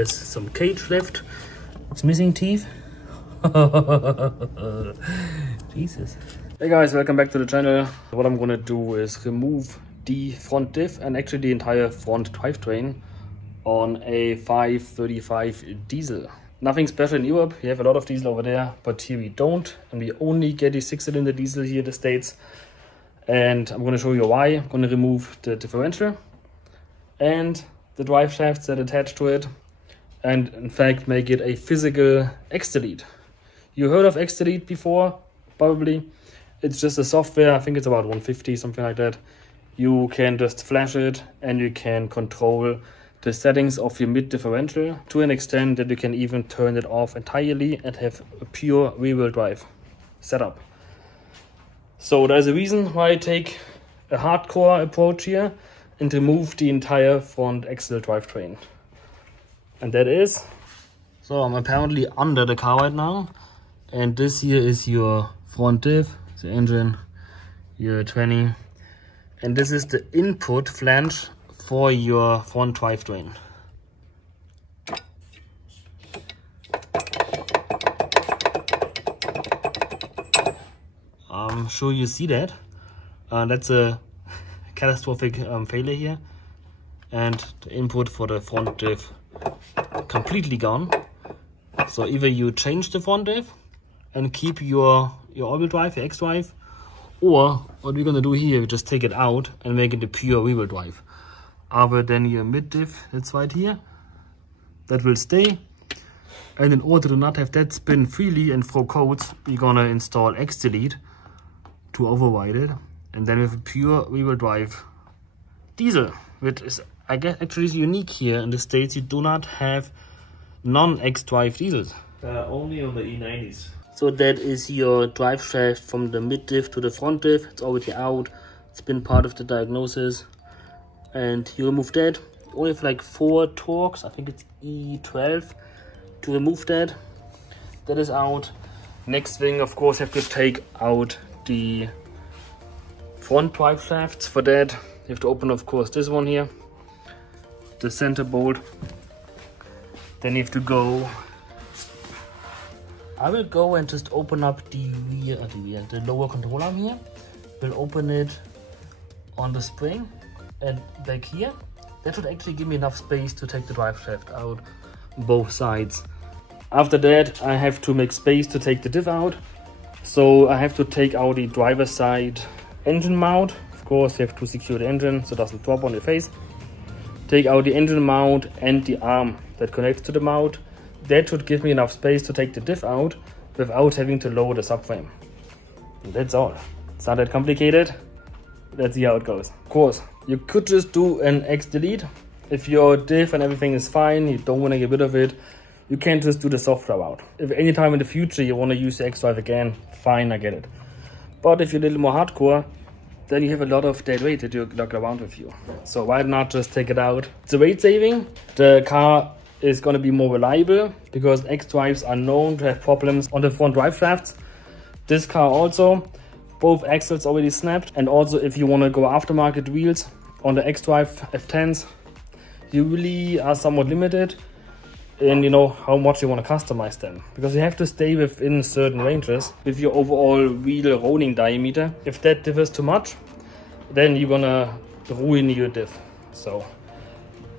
There's some cage left. It's missing teeth. Jesus. Hey guys, welcome back to the channel. What I'm gonna do is remove the front diff and actually the entire front drivetrain on a 535 diesel. Nothing special in Europe. We have a lot of diesel over there, but here we don't, and we only get the 6-cylinder diesel here in the States. And I'm going to show you why. I'm going to remove the differential and the drive shafts that attach to it, and in fact make it a physical xDelete. You heard of xDelete before, probably. It's just a software. I think it's about 150, something like that. You can just flash it and you can control the settings of your mid differential to an extent that you can even turn it off entirely and have a pure rear-wheel drive setup. So there's a reason why I take a hardcore approach here and remove the entire front axle drivetrain. And that is, so I'm apparently under the car right now, and this here is your front diff, the engine, your 20, and this is the input flange for your front drivetrain. I'm sure you see that. That's a catastrophic failure here, and the input for the front diff completely gone. So either you change the front diff and keep your all-wheel drive, your xDrive, or what we're gonna do here, we just take it out and make it a pure rear-wheel drive. Other than your mid diff, that's right here, that will stay. And in order to not have that spin freely and throw codes, we're gonna install xDelete to override it, and then we have a pure rear-wheel drive diesel, which is, I guess, actually unique here in the States. You do not have non-xDrive diesels. Only on the E90s. So that is your drive shaft from the mid diff to the front diff. It's already out. It's been part of the diagnosis. And you remove that. You only have like 4 torques. I think it's E12 to remove that. That is out. Next thing, of course, you have to take out the front drive shafts. For that, you have to open, of course, this one here, the center bolt. Then you have to go. I will go and just open up the lower control arm here. We'll open it on the spring and back here. That should actually give me enough space to take the drive shaft out both sides. After that, I have to make space to take the diff out. So I have to take out the driver's side engine mount. Of course, you have to secure the engine so it doesn't drop on your face. Take out the engine mount and the arm that connects to the mount. That should give me enough space to take the diff out without having to lower the subframe. And that's all. It's not that complicated. Let's see how it goes. Of course, you could just do an xDelete. If your diff and everything is fine, you don't want to get rid of it, you can just do the software route. If any time in the future you want to use the xDrive again, fine, I get it. But if you're a little more hardcore, then you have a lot of dead weight that you lug around with you. So why not just take it out? It's a weight saving. The car is going to be more reliable because xDrives are known to have problems on the front drive shafts. This car also, both axles already snapped. And also if you want to go aftermarket wheels on the xDrive F10s, you really are somewhat limited in, you know, how much you want to customize them, because you have to stay within certain ranges with your overall wheel rolling diameter. If that differs too much, then you're gonna ruin your diff. So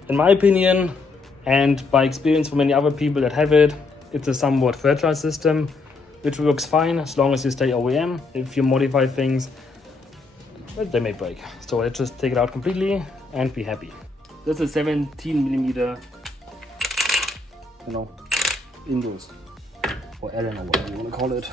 in my opinion, and by experience from many other people that have it, it's a somewhat fragile system, which works fine as long as you stay OEM. If you modify things, well, they may break. So let's just take it out completely and be happy. That's a 17mm, you know, Indus or Allen or whatever you want to call it.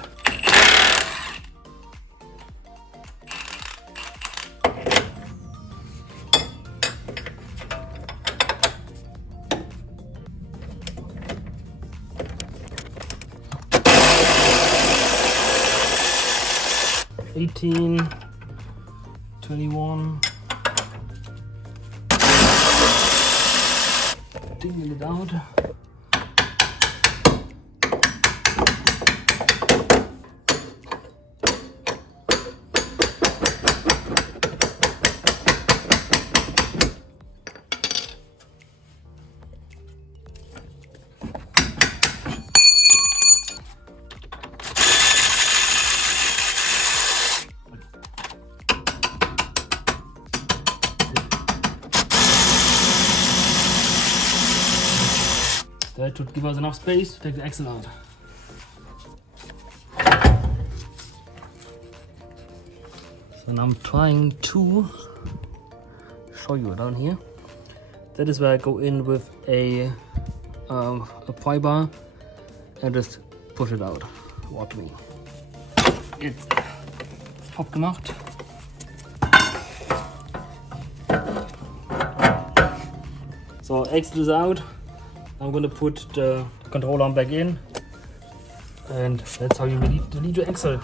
$18, $21. Digging it out. that should give us enough space to take the axle out. So now I'm trying to show you down here. That is where I go in with a pry bar and just push it out. Watch me. Jetzt hopp gemacht. So axle is out. I'm gonna put the control arm back in, and that's how you delete your axle.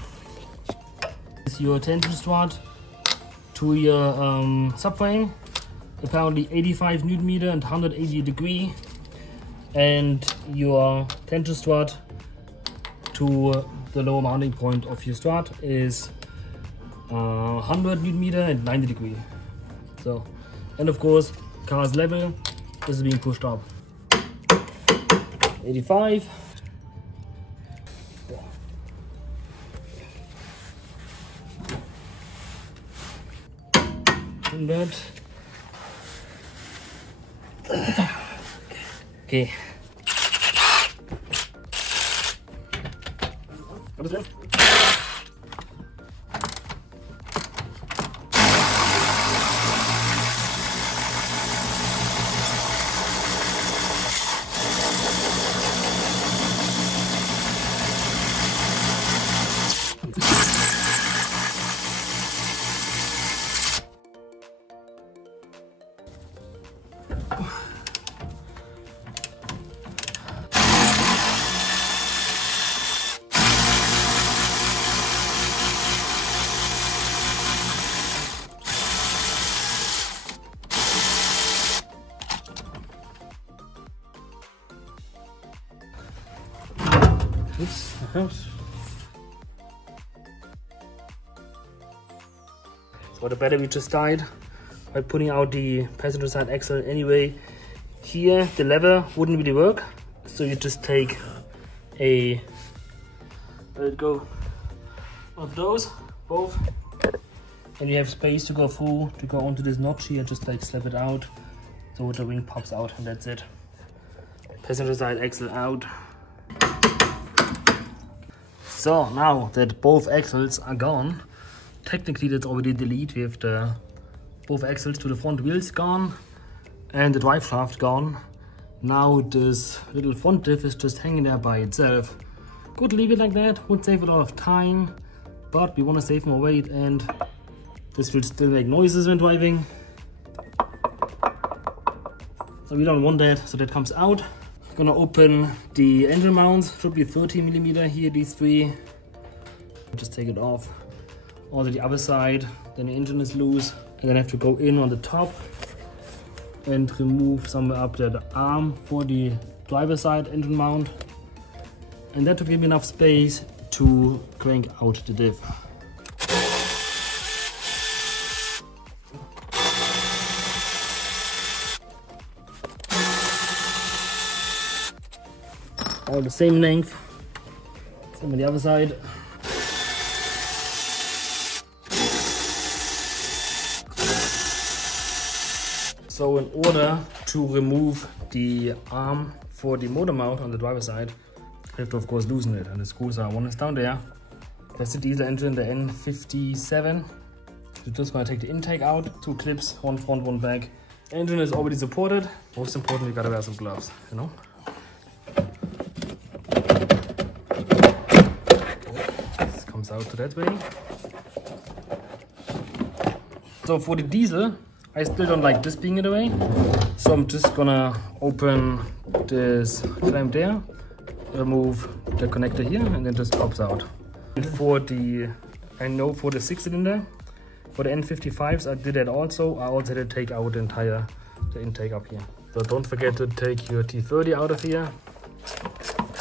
This is your tension strut to your subframe. Apparently 85 Newton meter and 180 degree, and your tension strut to the lower mounting point of your strut is 100 Newton meter and 90 degree. So, and of course, car's level, this is being pushed up. 85. And that. Okay. What is that? Oops, that helps. So the battery just died by putting out the passenger side axle anyway. Here the lever wouldn't really work, so you just take a, let it go, of those, both, and you have space to go through, to go onto this notch here, just like slap it out, so the ring pops out, and that's it. Passenger side axle out. So now that both axles are gone, technically that's already delete. We have the both axles to the front wheels gone and the drive shaft gone. Now this little front diff is just hanging there by itself. Could leave it like that, would save a lot of time, but we want to save more weight, and this will still make noises when driving. So we don't want that, so that comes out. Gonna open the engine mounts, should be 30mm here, these three. Just take it off. Also the other side, then the engine is loose. And then I have to go in on the top and remove somewhere up there the arm for the driver side engine mount. And that will give me enough space to crank out the diff. All the same length, same on the other side. So in order to remove the arm for the motor mount on the driver's side, you have to of course loosen it, and the screws are, one is down there. That's the diesel engine, the N57. You're just gonna take the intake out, 2 clips, one front, one back. Engine is already supported. Most important, you gotta wear some gloves, you know. Out to that way. So for the diesel, I still don't like this being in the way, so I'm just gonna open this clamp there, remove the connector here, and then just pops out. For the, I know for the 6-cylinder, for the N55s I did that also. I also had to take out the intake up here. So don't forget to take your T30 out of here,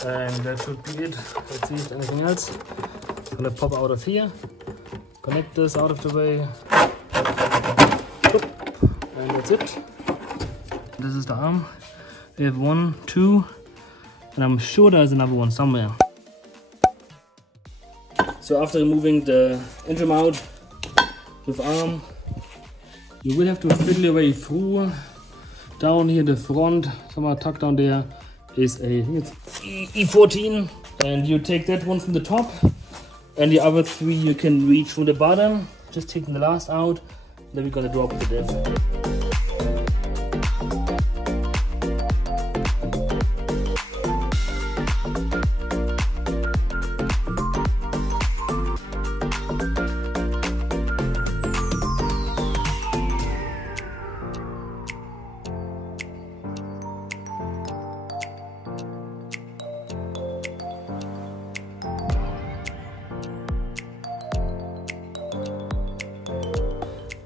and that should be it. Let's see if anything else. Gonna pop out of here, connect this out of the way, and that's it. This is the arm. We have 1, 2, and I'm sure there's another one somewhere. So after removing the engine mount with arm, you will have to fiddle your way through. Down here the front, somewhere tucked down there, is a E14, and you take that one from the top, and the other three you can reach from the bottom. Just taking the last out, then we're gonna drop the diff.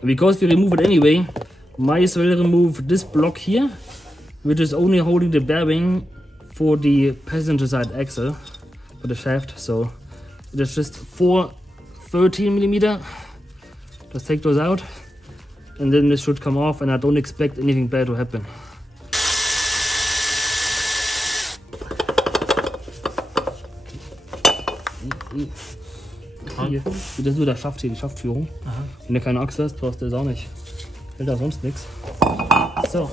Because we remove it anyway, might as well remove this block here, which is only holding the bearing for the passenger side axle, for the shaft. So it is just 4 13mm. Just take those out, and then this should come off, and I don't expect anything bad to happen. Hier, das ist nur der Schaft hier, die Schaftführung. Aha. Wenn du keine Achse hast, brauchst du das auch nicht. Fällt da sonst nichts. So.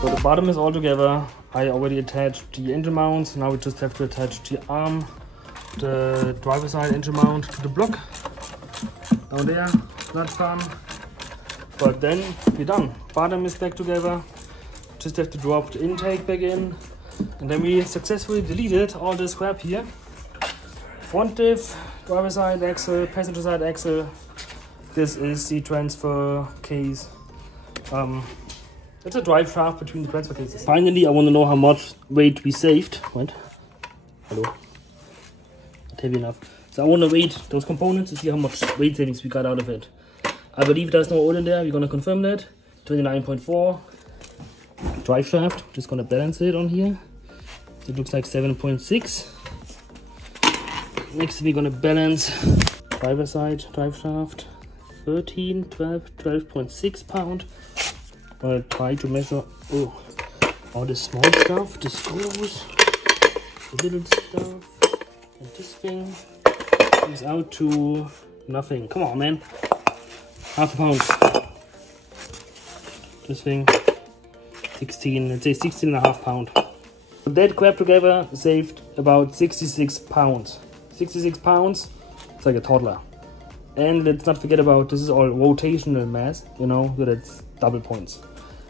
So the bottom is all together. I already attached the engine mount. Now we just have to attach the arm, the driver side engine mount to the block. Down there. Not fun, but then we're done. Bottom is back together. Just have to drop the intake back in, and then we successfully deleted all this crap here. Front diff, driver side axle, passenger side axle. This is the transfer case. It's a drive shaft between the transfer cases. Finally, I want to know how much weight we saved. What? Hello. Not heavy enough. So I want to weight those components to see how much weight savings we got out of it. I believe there's no oil in there. We're gonna confirm that. 29.4 drive shaft. Just gonna balance it on here. It looks like 7.6. Next, we're gonna balance driver side drive shaft. 12.6 pound. I'm gonna try to measure all the small stuff, the screws, the little stuff, and this thing comes out to nothing. Come on, man. Half a pound. This thing, 16, let's say 16.5 pounds. That crap together saved about 66 pounds. 66 pounds, it's like a toddler. And let's not forget about, this is all rotational mass, you know, so that's double points.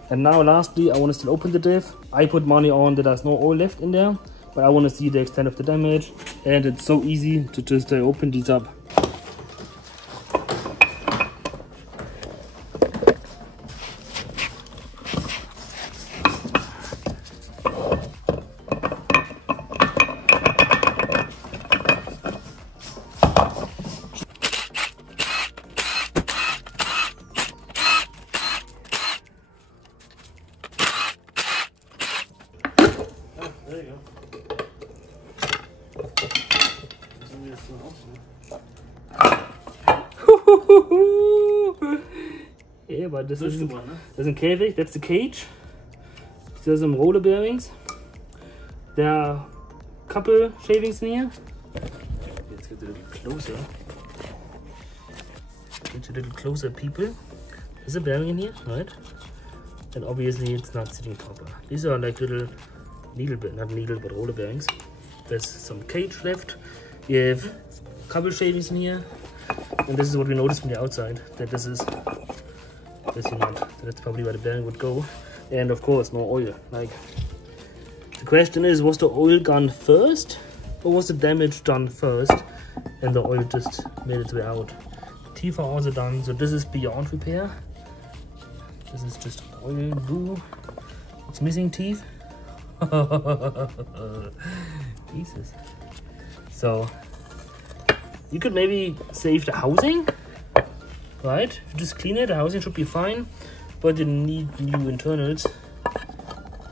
And now lastly, I want to still open the diff. I put money on that there's no oil left in there, but I want to see the extent of the damage. And it's so easy to just open these up. There you go. Yeah, but this isn't Käfig, that's the cage. There's some roller bearings. There are a couple shavings in here. Let's get a little closer. Get a little closer, people. There's a bearing in here, right? And obviously it's not sitting proper. These are like little needle, not needle, but roller bearings. There's some cage left. We have a couple shavings in here. And this is what we noticed from the outside, that this is not. So that's probably where the bearing would go. And of course, no oil. Like, the question is, was the oil gone first? Or was the damage done first? And the oil just made its way out. Teeth are also done, so this is beyond repair. This is just oil, glue. It's missing teeth. Jesus. So, you could maybe save the housing, right? If you just clean it, the housing should be fine, but you need new internals,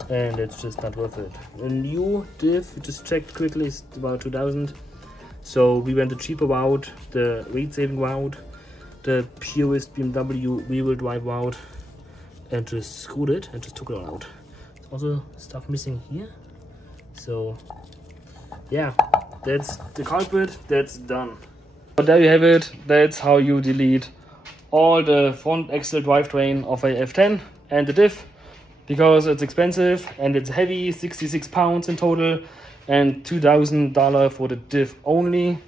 and it's just not worth it. A new diff, we just checked quickly, is about 2,000. So we went the cheaper route, the weight saving route, the purest BMW rear-wheel drive route, and just screwed it and just took it all out. There's also stuff missing here. So yeah, that's the culprit, that's done. But there you have it. That's how you delete all the front axle drivetrain of a F10 and the diff, because it's expensive and it's heavy, 66 pounds in total, and $2,000 for the diff only,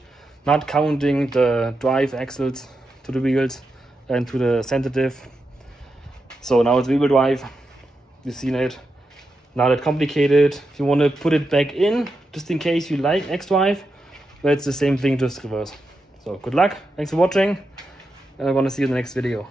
not counting the drive axles to the wheels and to the center diff. So now it's wheel drive. You've seen it. Not that complicated. If you want to put it back in, just in case you like xDrive, but it's the same thing, just reverse. So good luck, thanks for watching, and I want to see you in the next video.